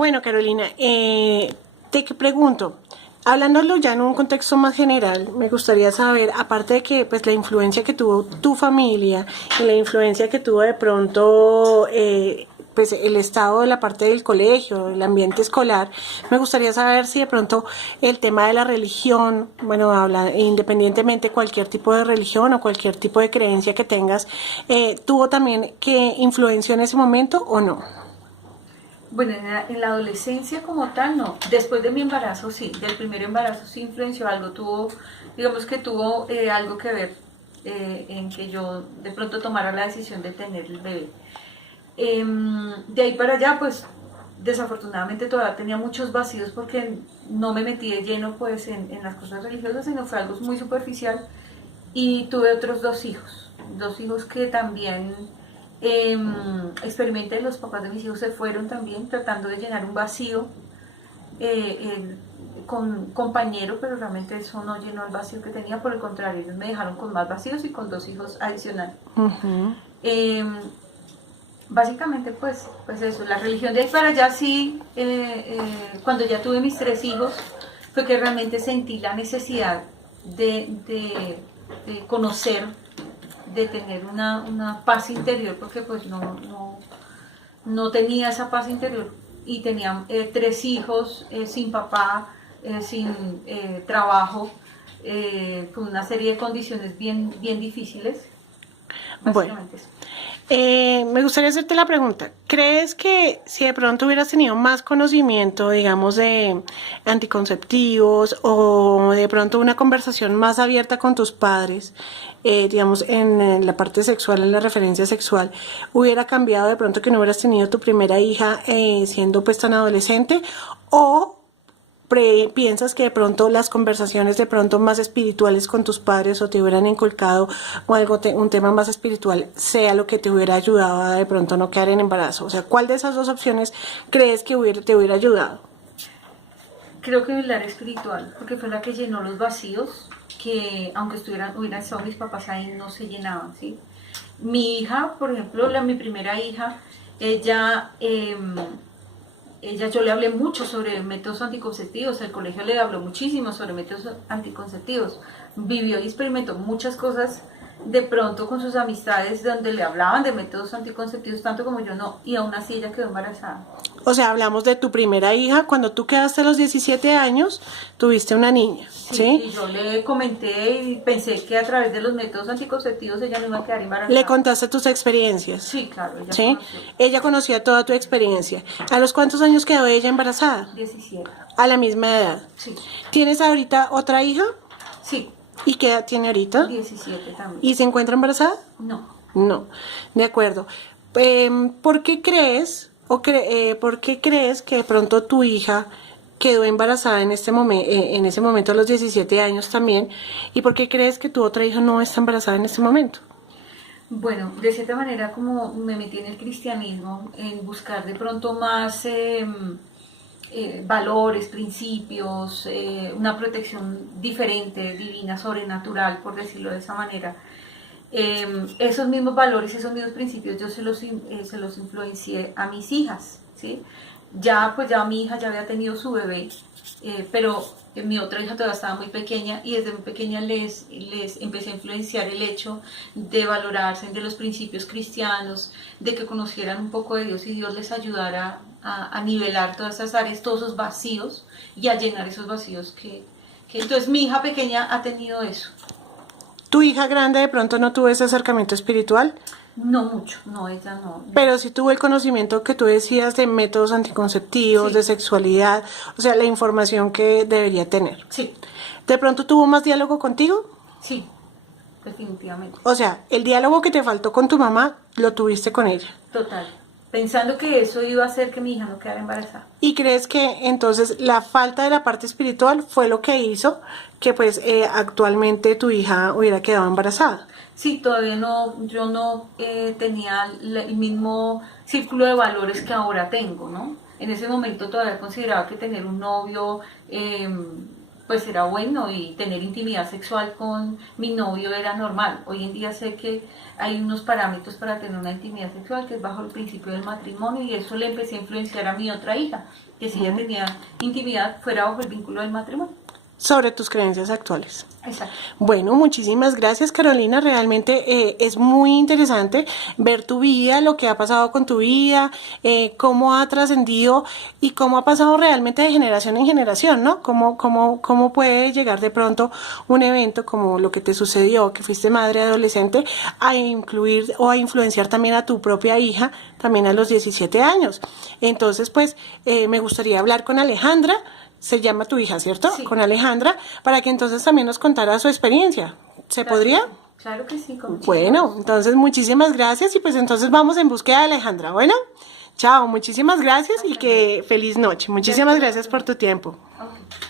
Bueno, Carolina, te pregunto, hablándolo ya en un contexto más general, me gustaría saber, aparte de que pues la influencia que tuvo tu familia y la influencia que tuvo de pronto pues el estado de la parte del colegio, el ambiente escolar, me gustaría saber si de pronto el tema de la religión, bueno, habla independientemente cualquier tipo de religión o cualquier tipo de creencia que tengas, tuvo también que influenció en ese momento o no. Bueno, en la adolescencia como tal, no. Después de mi embarazo, sí. Del primer embarazo sí influenció algo. Digamos que tuvo algo que ver en que yo de pronto tomara la decisión de tener el bebé. De ahí para allá, pues desafortunadamente todavía tenía muchos vacíos porque no me metí de lleno pues en las cosas religiosas, sino fue algo muy superficial. Y tuve otros dos hijos que también experimenté. Los papás de mis hijos se fueron también tratando de llenar un vacío con compañero, pero realmente eso no llenó el vacío que tenía. Por el contrario, ellos me dejaron con más vacíos y con dos hijos adicionales. Eh, Básicamente pues eso, la religión de ahí para allá sí, cuando ya tuve mis tres hijos, fue que realmente sentí la necesidad de conocer, de tener una paz interior, porque pues no tenía esa paz interior y tenía tres hijos sin papá, sin trabajo, con una serie de condiciones bien difíciles. Bueno, Básicamente eso. me gustaría hacerte la pregunta. ¿Crees que si de pronto hubieras tenido más conocimiento, digamos, de anticonceptivos o de pronto una conversación más abierta con tus padres, digamos, en la parte sexual, en la referencia sexual, hubiera cambiado de pronto que no hubieras tenido tu primera hija siendo pues tan adolescente? ¿O piensas que de pronto las conversaciones de pronto más espirituales con tus padres o te hubieran inculcado o algo un tema más espiritual sea lo que te hubiera ayudado a de pronto no quedar en embarazo? O sea, ¿cuál de esas dos opciones crees que te hubiera ayudado? Creo que el área espiritual, porque fue la que llenó los vacíos que aunque hubieran estado mis papás ahí, no se llenaban, ¿sí? Mi hija, por ejemplo, mi primera hija, ella, yo le hablé mucho sobre métodos anticonceptivos, el colegio le habló muchísimo sobre métodos anticonceptivos, vivió y experimentó muchas cosas de pronto con sus amistades donde le hablaban de métodos anticonceptivos tanto como yo no, y aún así ella quedó embarazada. O sea, hablamos de tu primera hija, cuando tú quedaste a los 17 años, tuviste una niña, ¿sí? Y yo le comenté y pensé que a través de los métodos anticonceptivos ella no iba a quedar embarazada. Le contaste tus experiencias. Sí, claro, ella ¿Sí? conoció. Ella conocía toda tu experiencia. ¿A los cuántos años quedó ella embarazada? 17. A la misma edad. Sí. ¿Tienes ahorita otra hija? Sí. ¿Y qué edad tiene ahorita? 17 también. ¿Y se encuentra embarazada? No. No. De acuerdo. ¿Por qué crees por qué crees que de pronto tu hija quedó embarazada en en ese momento a los 17 años también? ¿Y por qué crees que tu otra hija no está embarazada en este momento? Bueno, de cierta manera como me metí en el cristianismo, en buscar de pronto más valores, principios, una protección diferente, divina, sobrenatural, por decirlo de esa manera. Esos mismos valores, esos mismos principios yo se los influencié a mis hijas, ¿sí? Ya mi hija ya había tenido su bebé, pero mi otra hija todavía estaba muy pequeña y desde muy pequeña les empecé a influenciar el hecho de valorarse, de los principios cristianos, de que conocieran un poco de Dios y Dios les ayudara a nivelar todas esas áreas, todos esos vacíos y a llenar esos vacíos que entonces mi hija pequeña ha tenido eso. ¿Tu hija grande de pronto no tuvo ese acercamiento espiritual? No mucho, no, ella no. Pero sí tuvo el conocimiento que tú decías de métodos anticonceptivos, Sí. de sexualidad, o sea, la información que debería tener. Sí, ¿De pronto tuvo más diálogo contigo? sí, definitivamente. O sea, el diálogo que te faltó con tu mamá, lo tuviste con ella. Total. Pensando que eso iba a hacer que mi hija no quedara embarazada. ¿Y crees que entonces la falta de la parte espiritual fue lo que hizo que pues actualmente tu hija hubiera quedado embarazada? Sí, todavía no, yo no tenía el mismo círculo de valores que ahora tengo, ¿no? En ese momento todavía consideraba que tener un novio, pues era bueno y tener intimidad sexual con mi novio era normal. Hoy en día sé que hay unos parámetros para tener una intimidad sexual que es bajo el principio del matrimonio y eso le empecé a influenciar a mi otra hija, que si ella tenía intimidad fuera bajo el vínculo del matrimonio. Sobre tus creencias actuales. Exacto. Bueno, muchísimas gracias, Carolina. Realmente es muy interesante ver tu vida, lo que ha pasado con tu vida, cómo ha trascendido y cómo ha pasado realmente de generación en generación, ¿no? Cómo puede llegar de pronto un evento como lo que te sucedió, que fuiste madre adolescente, a incluir o a influenciar también a tu propia hija, también a los 17 años. Entonces, pues, me gustaría hablar con Alejandra. Se llama tu hija, ¿cierto? Sí. Con Alejandra, para que entonces también nos contara su experiencia. ¿Se podría? Claro que sí, con Bueno, entonces muchísimas gracias y pues entonces vamos en búsqueda de Alejandra. Bueno, chao, muchísimas gracias y que feliz noche. Muchísimas gracias por tu tiempo. Okay.